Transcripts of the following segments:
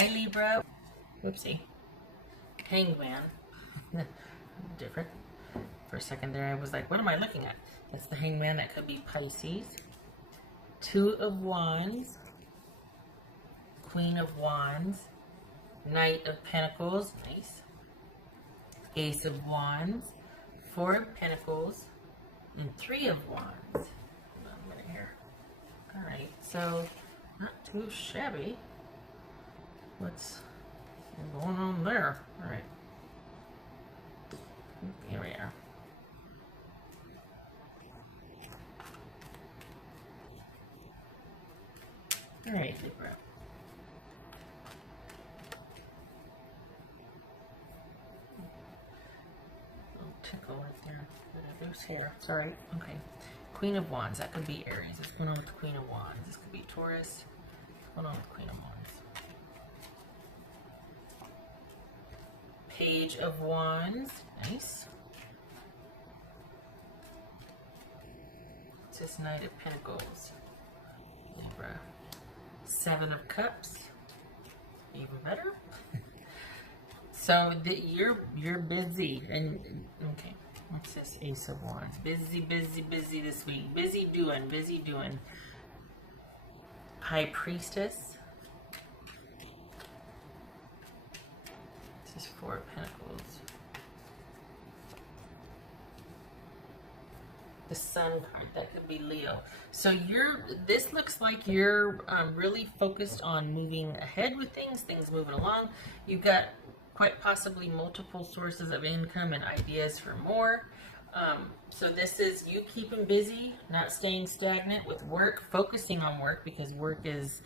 Hi Libra. Whoopsie. Hangman. Different. For a second there I was like, what am I looking at? That's the Hangman. That could be Pisces. Two of Wands. Queen of Wands. Knight of Pentacles. Nice. Ace of Wands. Four of Pentacles. And Three of Wands. Hold on a minute here. Alright, so not too shabby. What's going on there? Alright. Here we are. Alright, Libra. Little tickle right there. Loose hair. Sorry. Okay. Queen of Wands. That could be Aries. What's going on with the Queen of Wands? This could be Taurus. What's going on with the Queen of Wands? Page of Wands. Nice. What's this Knight of Pentacles? Libra. Seven of Cups. Even better. So you're busy and okay. What's this Ace of Wands? Busy, busy, busy this week. Busy doing, busy doing. High Priestess. This is Four of Pentacles. The Sun card, that could be Leo. So this looks like you're really focused on moving ahead with things moving along. You've got quite possibly multiple sources of income and ideas for more. So this is you keeping busy, not staying stagnant with work, focusing on work because work is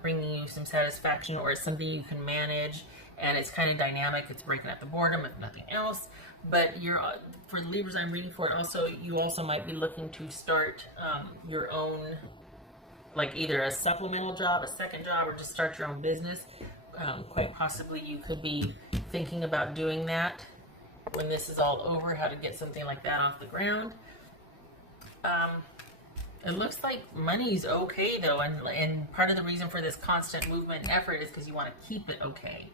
bringing you some satisfaction, or it's something you can manage and it's kind of dynamic. It's breaking up the boredom if nothing else. But for the Libras I'm reading for, you also might be looking to start your own, like either a supplemental job, a second job, or just start your own business. Quite possibly you could be thinking about doing that when this is all over, how to get something like that off the ground. It looks like money's okay though, and part of the reason for this constant movement and effort is because you want to keep it okay.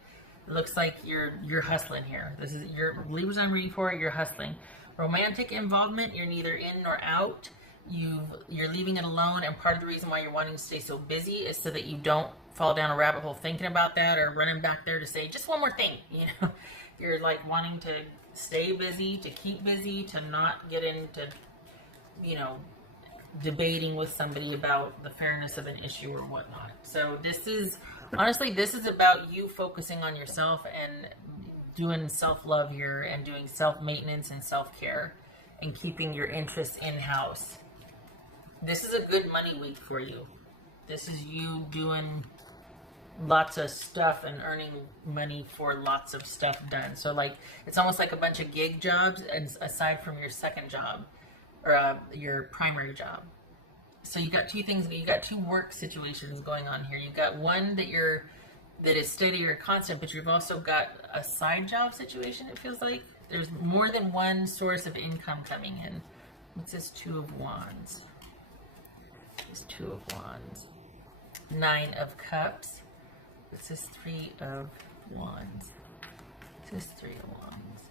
It looks like you're hustling here. This is your Libras I'm reading for. You're hustling. Romantic involvement, you're neither in nor out. You're leaving it alone, and part of the reason why you're wanting to stay so busy is so that you don't fall down a rabbit hole thinking about that or running back there to say just one more thing. You know, you're like wanting to stay busy, to keep busy, to not get into, debating with somebody about the fairness of an issue or whatnot. So this is about you focusing on yourself and doing self-love here and doing self-maintenance and self-care and keeping your interests in-house. This is a good money week for you. This is you doing lots of stuff and earning money for lots of stuff done. So like, it's almost like a bunch of gig jobs and aside from your second job or your primary job. So you got two things, you got two work situations going on here. You've got one that is steady or constant, but you've also got a side job situation. It feels like there's more than one source of income coming in. What's this Two of Wands? This Two of Wands. Nine of Cups. What's this Three of Wands? What's this Three of Wands?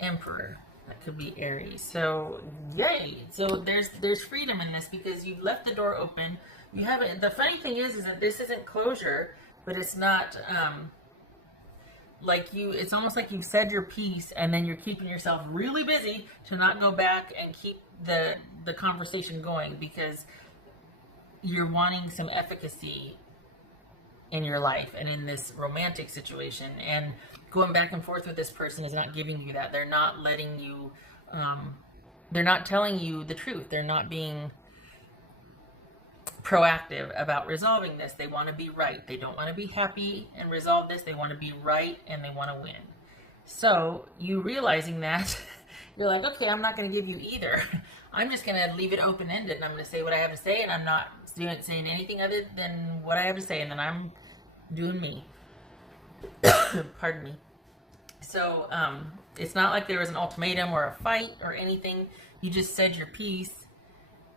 Emperor. That could be Aries. So, yay. So there's freedom in this because you've left the door open. You haven't. The funny thing is that this isn't closure, but it's not it's almost like you've said your piece and then you're keeping yourself really busy to not go back and keep the conversation going because you're wanting some efficacy in your life and in this romantic situation, and going back and forth with this person is not giving you that. They're not letting you, they're not telling you the truth. They're not being proactive about resolving this. They want to be right. They don't want to be happy and resolve this. They want to be right and they want to win. So you realizing that, you're like, okay, I'm not going to give you either. I'm just going to leave it open-ended and I'm going to say what I have to say, and I'm not saying anything other than what I have to say, and then I'm doing me. Pardon me. So it's not like there was an ultimatum or a fight or anything. You just said your piece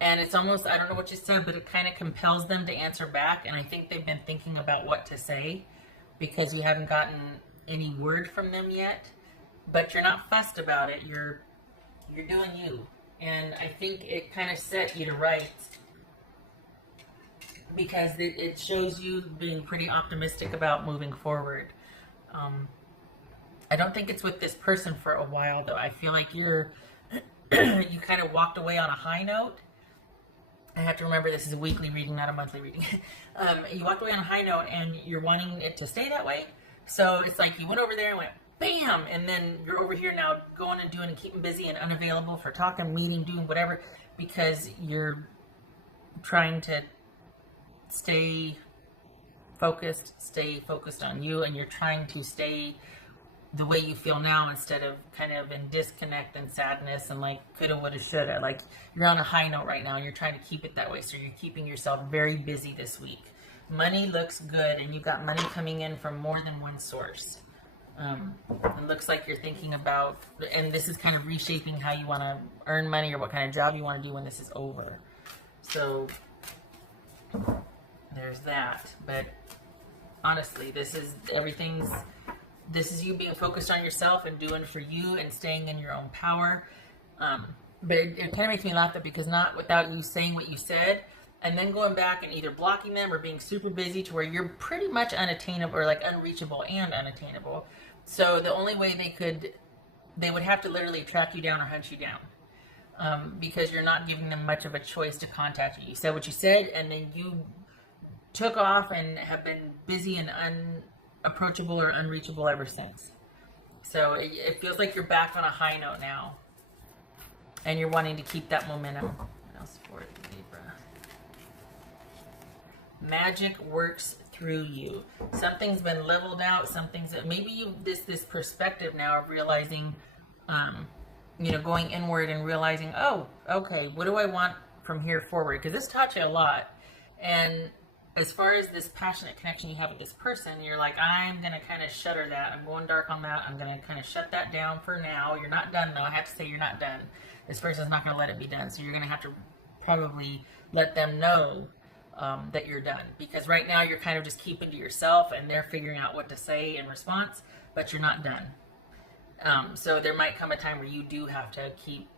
And it's almost, I don't know what you said, but it kind of compels them to answer back. And I think they've been thinking about what to say because you haven't gotten any word from them yet. But you're not fussed about it. You're doing you. And I think it kind of set you to rights because it shows you being pretty optimistic about moving forward. I don't think it's with this person for a while, though. I feel like you kind of walked away on a high note. I have to remember this is a weekly reading, not a monthly reading. You walked away on a high note and you're wanting it to stay that way. So it's like you went over there and went, bam! And then you're over here now going and doing and keeping busy and unavailable for talking, meeting, doing whatever, because you're trying to stay focused on you, and you're trying to stay the way you feel now instead of kind of in disconnect and sadness and like coulda, woulda, shoulda. Like you're on a high note right now and you're trying to keep it that way. So you're keeping yourself very busy this week. Money looks good and you've got money coming in from more than one source. It looks like you're thinking about, and this is kind of reshaping how you want to earn money or what kind of job you want to do when this is over. So there's that. But honestly, this is you being focused on yourself and doing for you and staying in your own power. But it kind of makes me laugh that because not without you saying what you said and then going back and either blocking them or being super busy to where you're pretty much unattainable or like unreachable and unattainable. So the only way they would have to literally track you down or hunt you down because you're not giving them much of a choice to contact you. You said what you said and then you took off and have been busy and unapproachable or unreachable ever since. So it feels like you're back on a high note now and you're wanting to keep that momentum. What else for Libra? Magic works through you. Something's been leveled out. Something's maybe you this perspective now of realizing, going inward and realizing, oh, okay, what do I want from here forward? Because this taught you a lot. And as far as this passionate connection you have with this person, you're like, I'm going to kind of shutter that. I'm going dark on that. I'm going to kind of shut that down for now. You're not done, though. I have to say you're not done. This person's not going to let it be done. So you're going to have to probably let them know that you're done. Because right now you're kind of just keeping to yourself and they're figuring out what to say in response, but you're not done. So there might come a time where you do have to keep,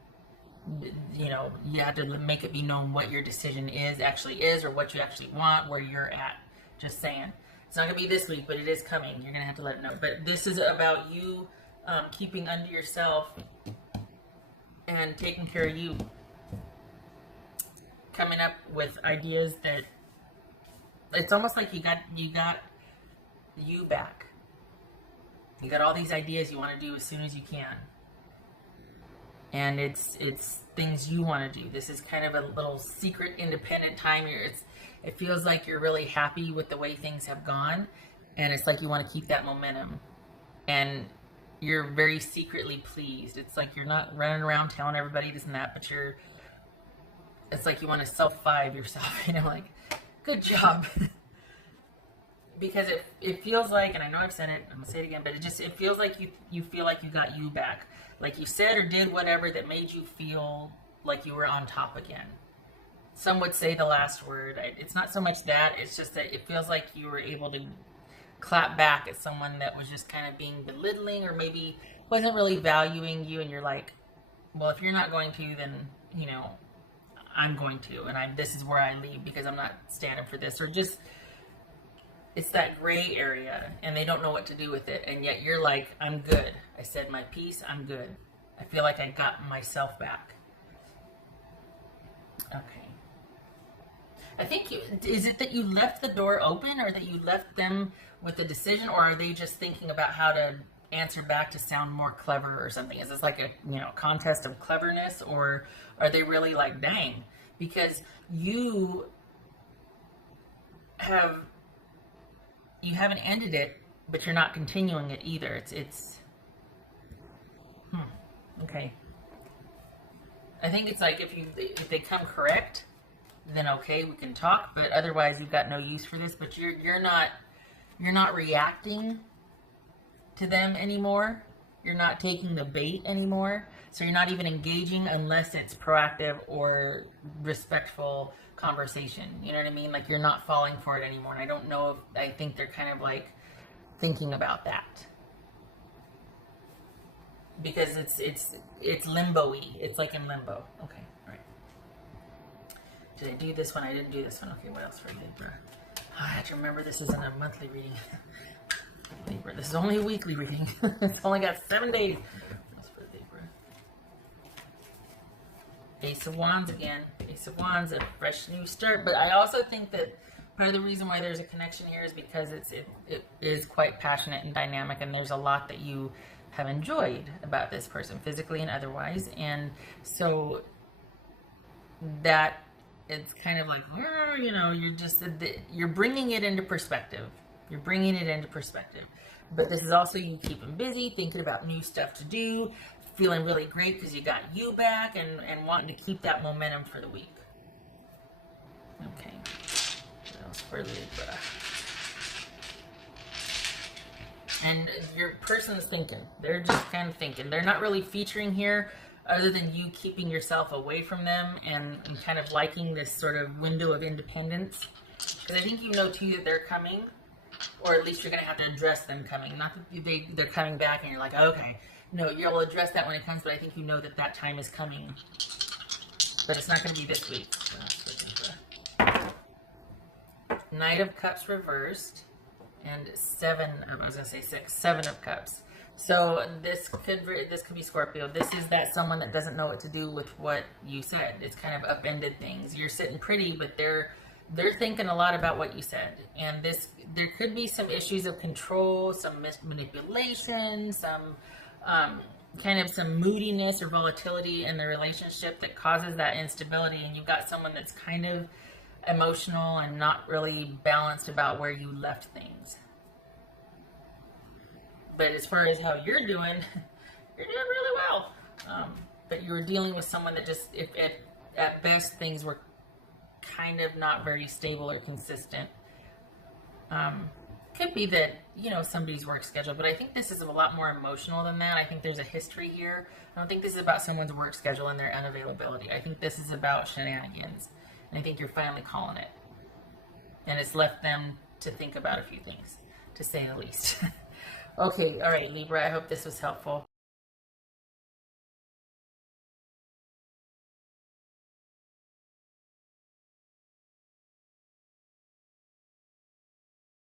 you have to make it be known what your decision actually is, or what you actually want, where you're at. Just saying. It's not going to be this week, but it is coming. You're going to have to let it know. But this is about you keeping under yourself and taking care of you. Coming up with ideas that it's almost like you got you back. You got all these ideas you want to do as soon as you can. And it's things you want to do. This is kind of a little secret independent time here. It feels like you're really happy with the way things have gone, and it's like you want to keep that momentum. And you're very secretly pleased. It's like you're not running around telling everybody this and that, but it's like you want to self-five yourself, like, good job. Because it feels like, and I know I've said it, I'm going to say it again, but it feels like you feel like you got you back. Like you said or did whatever that made you feel like you were on top again. Some would say the last word. It's not so much that, it's just that it feels like you were able to clap back at someone that was just kind of being belittling or maybe wasn't really valuing you, and you're like, well, if you're not going to, then, I'm going to, and this is where I leave because I'm not standing for this, or just, it's that gray area, and they don't know what to do with it, and yet you're like, I'm good. I said my piece, I'm good. I feel like I got myself back. Okay. I think, is it that you left the door open, or that you left them with a decision, or are they just thinking about how to answer back to sound more clever or something? Is this like a contest of cleverness, or are they really like, dang? Because you haven't ended it, but you're not continuing it either. Okay. I think it's like if they come correct, then okay, we can talk, but otherwise you've got no use for this. But you're not reacting to them anymore. You're not taking the bait anymore. So you're not even engaging unless it's proactive or respectful conversation. You know what I mean? Like, you're not falling for it anymore. And I don't know if, I think they're kind of like thinking about that. Because it's limbo-y. It's like in limbo. Okay, all right. Did I do this one? I didn't do this one. Okay, what else for Libra? I have to remember this isn't a monthly reading. Libra, this is only a weekly reading. It's only got 7 days. What's for Libra? Ace of Wands again. Ace of Wands, a fresh new start. But I also think that part of the reason why there's a connection here is because it is quite passionate and dynamic, and there's a lot that you have enjoyed about this person, physically and otherwise. And so that it's kind of like, you know, you're bringing it into perspective. You're bringing it into perspective. But this is also you keeping busy, thinking about new stuff to do, feeling really great because you got you back, and wanting to keep that momentum for the week. Okay. What else for Libra? And your person's thinking. They're just kind of thinking. They're not really featuring here other than you keeping yourself away from them and kind of liking this sort of window of independence. Because I think you know, too, that they're coming. Or at least you're going to have to address them coming. Not that they're coming back and you're like, okay. No, you'll address that when it comes, but I think you know that that time is coming. But it's not going to be this week. Knight of Cups reversed. And seven of Cups. So this could be Scorpio. This is that someone that doesn't know what to do with what you said. It's kind of upended things. You're sitting pretty, but they're thinking a lot about what you said. And there could be some issues of control, some manipulation, some kind of some moodiness or volatility in the relationship that causes that instability. And you've got someone that's kind of emotional and not really balanced about where you left things. But as far as how you're doing really well. But you were dealing with someone that just, if at best things were kind of not very stable or consistent. Could be that, you know, somebody's work schedule, but I think this is a lot more emotional than that. I think there's a history here. I don't think this is about someone's work schedule and their unavailability. I think this is about shenanigans. And I think you're finally calling it. And it's left them to think about a few things, to say the least. Okay, all right, Libra, I hope this was helpful.